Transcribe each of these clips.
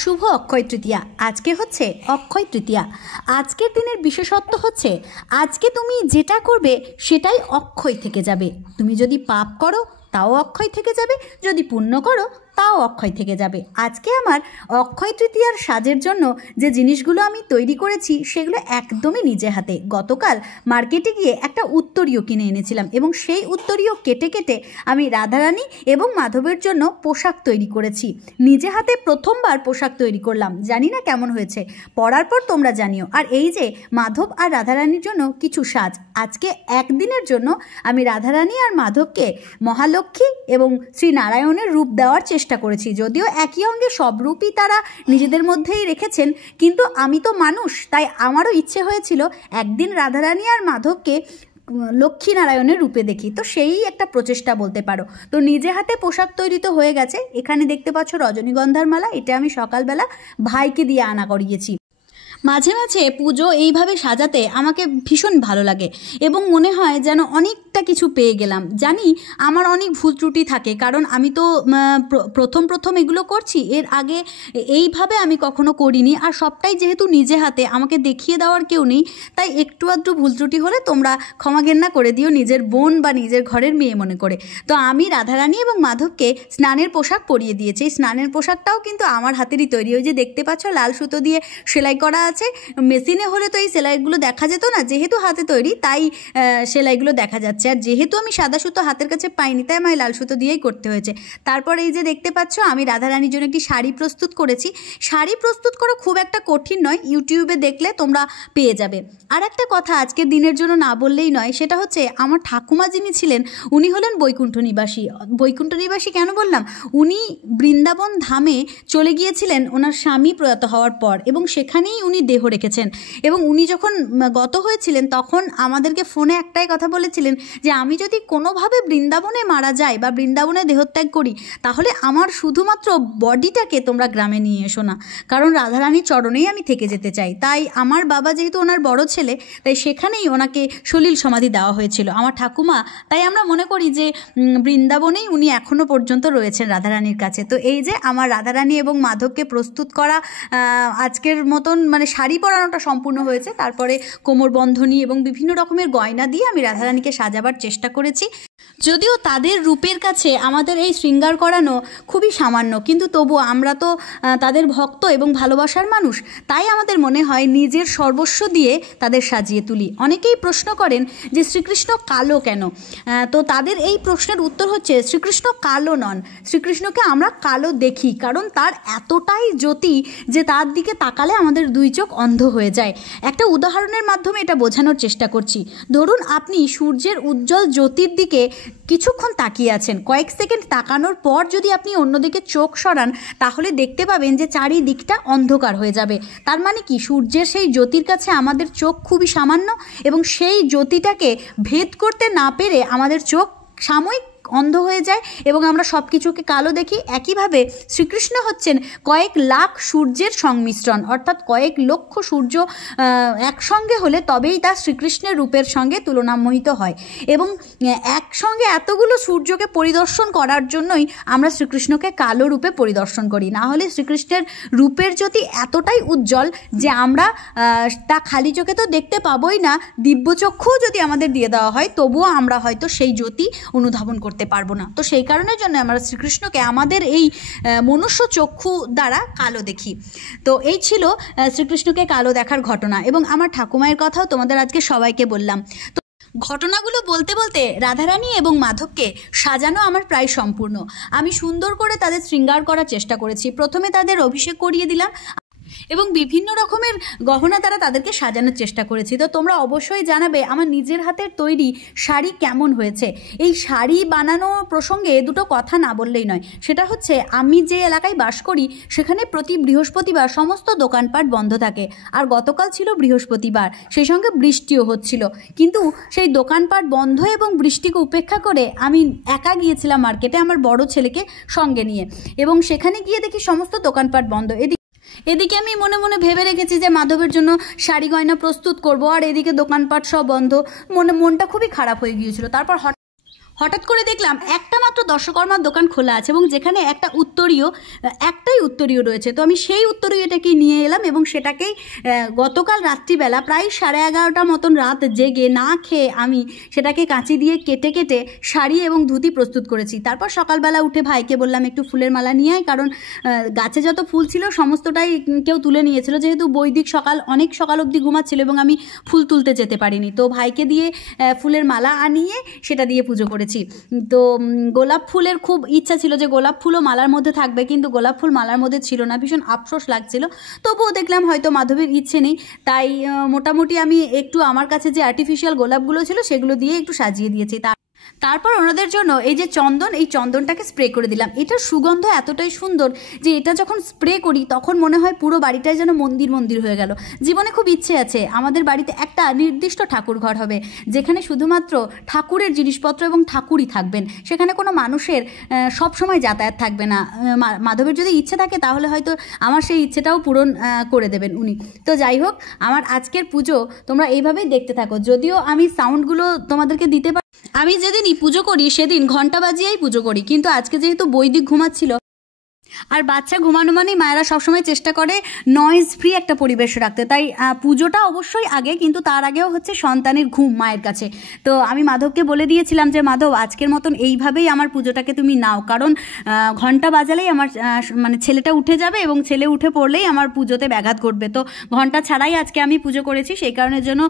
শুভ অক্ষয় তৃতীয়া। আজকে হচ্ছে অক্ষয় তৃতীয়া। আজকের দিনের বিশেষত্ব হচ্ছে আজকে তুমি যেটা করবে সেটাই অক্ষয় থেকে যাবে। তুমি যদি পাপ করো তাও অক্ষয় থেকে যাবে, যদি পুণ্য করো তাও অক্ষয় থেকে যাবে। আজকে আমার অক্ষয় তৃতীয়ার সাজের জন্য যে জিনিসগুলো আমি তৈরি করেছি সেগুলো একদমই নিজে হাতে। গতকাল মার্কেটে গিয়ে একটা উত্তরীয় কিনে এনেছিলাম এবং সেই উত্তরীয় কেটে কেটে আমি রাধারানী এবং মাধবের জন্য পোশাক তৈরি করেছি। নিজে হাতে প্রথমবার পোশাক তৈরি করলাম, জানি না কেমন হয়েছে, পরার পর তোমরা জানিও। আর এই যে মাধব আর রাধারানীর জন্য কিছু সাজ, আজকে একদিনের জন্য আমি রাধারানী আর মাধবকে মহালক্ষ্মী এবং শ্রী নারায়ণের রূপ দেওয়ার চেষ্টা করেছি। যদিও একই অঙ্গে সব রূপই তারা নিজেদের মধ্যেই রেখেছেন, কিন্তু আমি তো মানুষ, তাই আমারও ইচ্ছে হয়েছিল একদিন রাধারানী আর মাধবকে লক্ষ্মী নারায়ণের রূপে দেখি। তো সেই একটা প্রচেষ্টা বলতে পারো। তো নিজে হাতে পোশাক তৈরি তো হয়ে গেছে। এখানে দেখতে পাচ্ছ রজনীগন্ধার মালা, এটা আমি সকালবেলা ভাইকে দিয়ে আনা করিয়েছি। মাঝে মাঝে পুজো এইভাবে সাজাতে আমাকে ভীষণ ভালো লাগে এবং মনে হয় যেন অনেকটা কিছু পেয়ে গেলাম। জানি আমার অনেক ভুল ত্রুটি থাকে, কারণ আমি তো প্রথম এগুলো করছি, এর আগে এইভাবে আমি কখনো করিনি। আর সবটাই যেহেতু নিজে হাতে, আমাকে দেখিয়ে দেওয়ার কেউ নেই, তাই একটু আধটু ভুল ত্রুটি হলে তোমরা ক্ষমাঘেন্না করে দিও, নিজের বোন বা নিজের ঘরের মেয়ে মনে করে। তো আমি রাধারানী এবং মাধবকে স্নানের পোশাক পরিয়ে দিয়েছি। এই স্নানের পোশাকটাও কিন্তু আমার হাতেরই তৈরি। ওই যে দেখতে পাচ্ছ লাল সুতো দিয়ে সেলাই করা আছে। মেশিনে হলে তো এই সেলাইগুলো দেখা যেত না, যেহেতু হাতে তৈরি তাই সেলাইগুলো দেখা যাচ্ছে। আর যেহেতু আমি সাদা সুতো হাতের কাছে পাইনি, তাই আমায় লাল সুতো দিয়েই করতে হয়েছে। তারপর এই যে দেখতে পাচ্ছ আমি রাধারানীর জন্য একটি শাড়ি প্রস্তুত করেছি। শাড়ি প্রস্তুত করা খুব একটা কঠিন নয়, ইউটিউবে দেখলে তোমরা পেয়ে যাবে। আর একটা কথা আজকের দিনের জন্য না বললেই নয়, সেটা হচ্ছে আমার ঠাকুমা যিনি ছিলেন উনি হলেন বৈকুণ্ঠ নিবাসী। বৈকুণ্ঠ নিবাসী কেন বললাম? উনি বৃন্দাবন ধামে চলে গিয়েছিলেন ওনার স্বামী প্রয়াত হওয়ার পর, এবং সেখানেই উনি দেহ রেখেছেন। এবং উনি যখন গত হয়েছিলেন তখন আমাদেরকে ফোনে একটাই কথা বলেছিলেন যে আমি যদি কোনোভাবে বৃন্দাবনে মারা যাই বা বৃন্দাবনে দেহত্যাগ করি, তাহলে আমার শুধুমাত্র বডিটাকে তোমরা গ্রামে নিয়ে এসো না, কারণ রাধারানীর চরণেই আমি থেকে যেতে চাই। তাই আমার বাবা যেহেতু ওনার বড় ছেলে, তাই সেখানেই ওনাকে সলিল সমাধি দেওয়া হয়েছিল আমার ঠাকুমা। তাই আমরা মনে করি যে বৃন্দাবনেই উনি এখনও পর্যন্ত রয়েছেন রাধারানীর কাছে। তো এই যে আমার রাধারানী এবং মাধবকে প্রস্তুত করা আজকের মতন মানে শাড়ি পরানোটা সম্পূর্ণ হয়েছে। তারপরে কোমর বন্ধনী এবং বিভিন্ন রকমের গয়না দিয়ে আমি রাধারানীকে সাজাবার চেষ্টা করেছি। যদিও তাদের রূপের কাছে আমাদের এই শৃঙ্গার করানো খুবই সামান্য, কিন্তু তবুও আমরা তো তাদের ভক্ত এবং ভালোবাসার মানুষ, তাই আমাদের মনে হয় নিজের সর্বস্ব দিয়ে তাদের সাজিয়ে তুলি। অনেকেই প্রশ্ন করেন যে শ্রীকৃষ্ণ কালো কেন? তো তাদের এই প্রশ্নের উত্তর হচ্ছে শ্রীকৃষ্ণ কালো নন, শ্রীকৃষ্ণকে আমরা কালো দেখি কারণ তার এতটাই জ্যোতি যে তার দিকে তাকালে আমাদের দুই চোখ অন্ধ হয়ে যায়। একটা উদাহরণের মাধ্যমে এটা বোঝানোর চেষ্টা করছি। ধরুন আপনি সূর্যের উজ্জ্বল জ্যোতির দিকে কিছুক্ষণ তাকিয়ে আছেন, কয়েক সেকেন্ড তাকানোর পর যদি আপনি অন্যদিকে চোখ সরান, তাহলে দেখতে পাবেন যে চারিদিকটা অন্ধকার হয়ে যাবে। তার মানে কি, সূর্যের সেই জ্যোতির কাছে আমাদের চোখ খুবই সামান্য, এবং সেই জ্যোতিটাকে ভেদ করতে না পেরে আমাদের চোখ সাময়িক অন্ধ হয়ে যায় এবং আমরা সব কিছুকে কালো দেখি। একইভাবে শ্রীকৃষ্ণ হচ্ছেন কয়েক লাখ সূর্যের সংমিশ্রণ, অর্থাৎ কয়েক লক্ষ সূর্য একসঙ্গে হলে তবেই তা শ্রীকৃষ্ণের রূপের সঙ্গে তুলনামোহিত হয়। এবং একসঙ্গে এতগুলো সূর্যকে পরিদর্শন করার জন্যই আমরা শ্রীকৃষ্ণকে কালো রূপে পরিদর্শন করি। না হলে শ্রীকৃষ্ণের রূপের জ্যোতি এতটাই উজ্জ্বল যে আমরা তা খালি চোখে তো দেখতে পাবোই না, দিব্যচক্ষুও যদি আমাদের দিয়ে দেওয়া হয় তবুও আমরা হয়তো সেই জ্যোতি অনুধাবন করতে পারবো না। তো সেই কারণের জন্য আমরা শ্রীকৃষ্ণকে আমাদের এই মনুষ্য চক্ষু দ্বারা কালো দেখি। তো এই ছিল শ্রীকৃষ্ণকে কালো দেখার ঘটনা, এবং আমার ঠাকুমায়ের কথাও তোমাদের আজকে সবাইকে বললাম। তো ঘটনাগুলো বলতে বলতে রাধারানী এবং মাধবকে সাজানো আমার প্রায় সম্পূর্ণ। আমি সুন্দর করে তাদের শৃঙ্গার করার চেষ্টা করেছি। প্রথমে তাদের অভিষেক করিয়ে দিলাম এবং বিভিন্ন রকমের গহনা দ্বারা তাদেরকে সাজানোর চেষ্টা করেছি। তো তোমরা অবশ্যই জানাবে আমার নিজের হাতের তৈরি শাড়ি কেমন হয়েছে। এই শাড়ি বানানো প্রসঙ্গে দুটো কথা না বললেই নয়, সেটা হচ্ছে আমি যে এলাকায় বাস করি সেখানে প্রতি বৃহস্পতিবার সমস্ত দোকানপাট বন্ধ থাকে। আর গতকাল ছিল বৃহস্পতিবার, সেই সঙ্গে বৃষ্টিও হচ্ছিল, কিন্তু সেই দোকানপাট বন্ধ এবং বৃষ্টিকে উপেক্ষা করে আমি একা গিয়েছিলাম মার্কেটে আমার বড় ছেলেকে সঙ্গে নিয়ে, এবং সেখানে গিয়ে দেখি সমস্ত দোকানপাট বন্ধ। এদিকে আমি মনে মনে ভেবে রেখেছি যে মাধবের জন্য শাড়ি গয়না প্রস্তুত করব, আর এদিকে দোকানপাট সব বন্ধ। মনটা খুবই খারাপ হয়ে গিয়েছিল। তারপর হঠাৎ করে দেখলাম একটা মাত্র দর্শকর্মার দোকান খোলা আছে এবং যেখানে একটাই উত্তরীয় রয়েছে। তো আমি সেই উত্তরীয়টাকেই নিয়ে এলাম এবং সেটাকেই গতকাল রাত্রিবেলা প্রায় 11:30 মতন রাত জেগে না খেয়ে আমি সেটাকে কাঁচি দিয়ে কেটে কেটে শাড়ি এবং ধুতি প্রস্তুত করেছি। তারপর সকালবেলা উঠে ভাইকে বললাম একটু ফুলের মালা নিয়ে আয়, কারণ গাছে যত ফুল ছিল সমস্তটাই কেউ তুলে নিয়েছিল, যেহেতু বৈদিক অনেক সকাল অবধি ঘুমাচ্ছিল এবং আমি ফুল তুলতে যেতে পারিনি। তো ভাইকে দিয়ে ফুলের মালা আনিয়ে সেটা দিয়ে পুজো করেছি। তো গোলাপ ফুলের খুব ইচ্ছা ছিল যে গোলাপ ফুলও মালার মধ্যে থাকবে, কিন্তু গোলাপ ফুল মালার মধ্যে ছিল না, ভীষণ আফসোস লাগছিল। তবুও দেখলাম হয়তো মাধবীর ইচ্ছে নেই, তাই মোটামুটি আমি একটু আমার কাছে যে আর্টিফিশিয়াল গোলাপগুলো ছিল সেগুলো দিয়ে একটু সাজিয়ে দিয়েছি। তারপর ওনাদের জন্য এই যে এই চন্দনটাকে স্প্রে করে দিলাম। এটার সুগন্ধ এতটাই সুন্দর যে এটা যখন স্প্রে করি তখন মনে হয় পুরো বাড়িটাই যেন মন্দির মন্দির হয়ে গেল। জীবনে খুব ইচ্ছে আছে আমাদের বাড়িতে একটা নির্দিষ্ট ঠাকুর ঘর হবে, যেখানে শুধুমাত্র ঠাকুরের জিনিসপত্র এবং ঠাকুরই থাকবেন, সেখানে কোনো মানুষের সব সময় যাতায়াত থাকবে না। মাধবের যদি ইচ্ছে থাকে তাহলে হয়তো আমার সেই ইচ্ছেটাও পূরণ করে দেবেন উনি। তো যাই হোক, আমার আজকের পুজো তোমরা এইভাবেই দেখতে থাকো। যদিও আমি সাউন্ডগুলো তোমাদেরকে দিতে পারি, আমি যেদিনই পুজো করি সেদিন ঘন্টা বাজিয়েই পুজো করি, কিন্তু আজকে যেহেতু বৈদিক ঘুমাচ্ছিল আর বাচ্চা ঘুমানো মানেই মায়েরা সবসময় চেষ্টা করে নয়েজ ফ্রি একটা পরিবেশ রাখতে, তাই পুজোটা অবশ্যই আগে, কিন্তু তার আগেও হচ্ছে সন্তানের ঘুম মায়ের কাছে। তো আমি মাধবকে বলে দিয়েছিলাম যে মাধব, আজকের মতন এইভাবেই আমার পুজোটাকে তুমি নাও, কারণ ঘন্টা বাজালেই আমার মানে ছেলেটা উঠে যাবে এবং ছেলে উঠে পড়লেই আমার পুজোতে ব্যাঘাত ঘটবে। তো ঘন্টা ছাড়াই আজকে আমি পুজো করেছি, সেই কারণের জন্য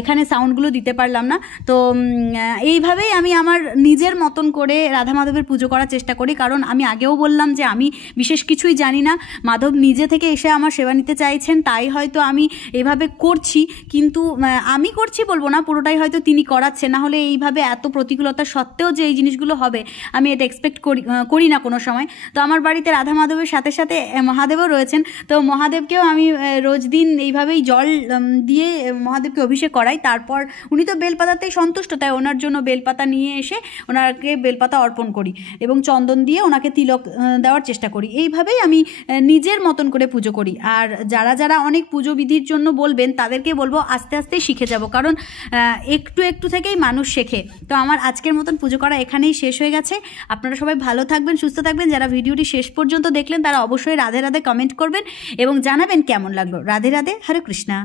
এখানে সাউন্ডগুলো দিতে পারলাম না। তো এইভাবেই আমি আমার নিজের মতন করে রাধা মাধবের পুজো করার চেষ্টা করি, কারণ আমি আগেও বললাম যে আমি বিশেষ কিছুই জানি না। মাধব নিজে থেকে এসে আমার সেবা নিতে চাইছেন, তাই হয়তো আমি এভাবে করছি, কিন্তু আমি করছি বলবো না, পুরোটাই হয়তো তিনি করাচ্ছেন। না হলে এইভাবে এত প্রতিকূলতা সত্ত্বেও যে এই জিনিসগুলো হবে আমি এটা এক্সপেক্ট করি না কোনো সময়। তো আমার বাড়িতে রাধা মাধবের সাথে সাথে মহাদেবও রয়েছেন, তো মহাদেবকেও আমি রোজ দিন এইভাবেই জল দিয়ে মহাদেবকে অভিষেক করাই। তারপর উনি তো বেলপাতাতেই সন্তুষ্ট, তাই ওনার জন্য বেলপাতা নিয়ে এসে ওনাকে বেলপাতা অর্পণ করি এবং চন্দন দিয়ে ওনাকে তিলক দেওয়ার চেষ্টা করি। এইভাবেই আমি নিজের মতন করে পুজো করি। আর যারা অনেক পুজো বিধির জন্য বলবেন তাদেরকে বলবো আস্তে আস্তেই শিখে যাব, কারণ একটু একটু থেকেই মানুষ শেখে। তো আমার আজকের মতন পুজো করা এখানেই শেষ হয়ে গেছে। আপনারা সবাই ভালো থাকবেন, সুস্থ থাকবেন। যারা ভিডিওটি শেষ পর্যন্ত দেখলেন তারা অবশ্যই রাধে রাধে কমেন্ট করবেন এবং জানাবেন কেমন লাগলো। রাধে রাধে, হরে কৃষ্ণা।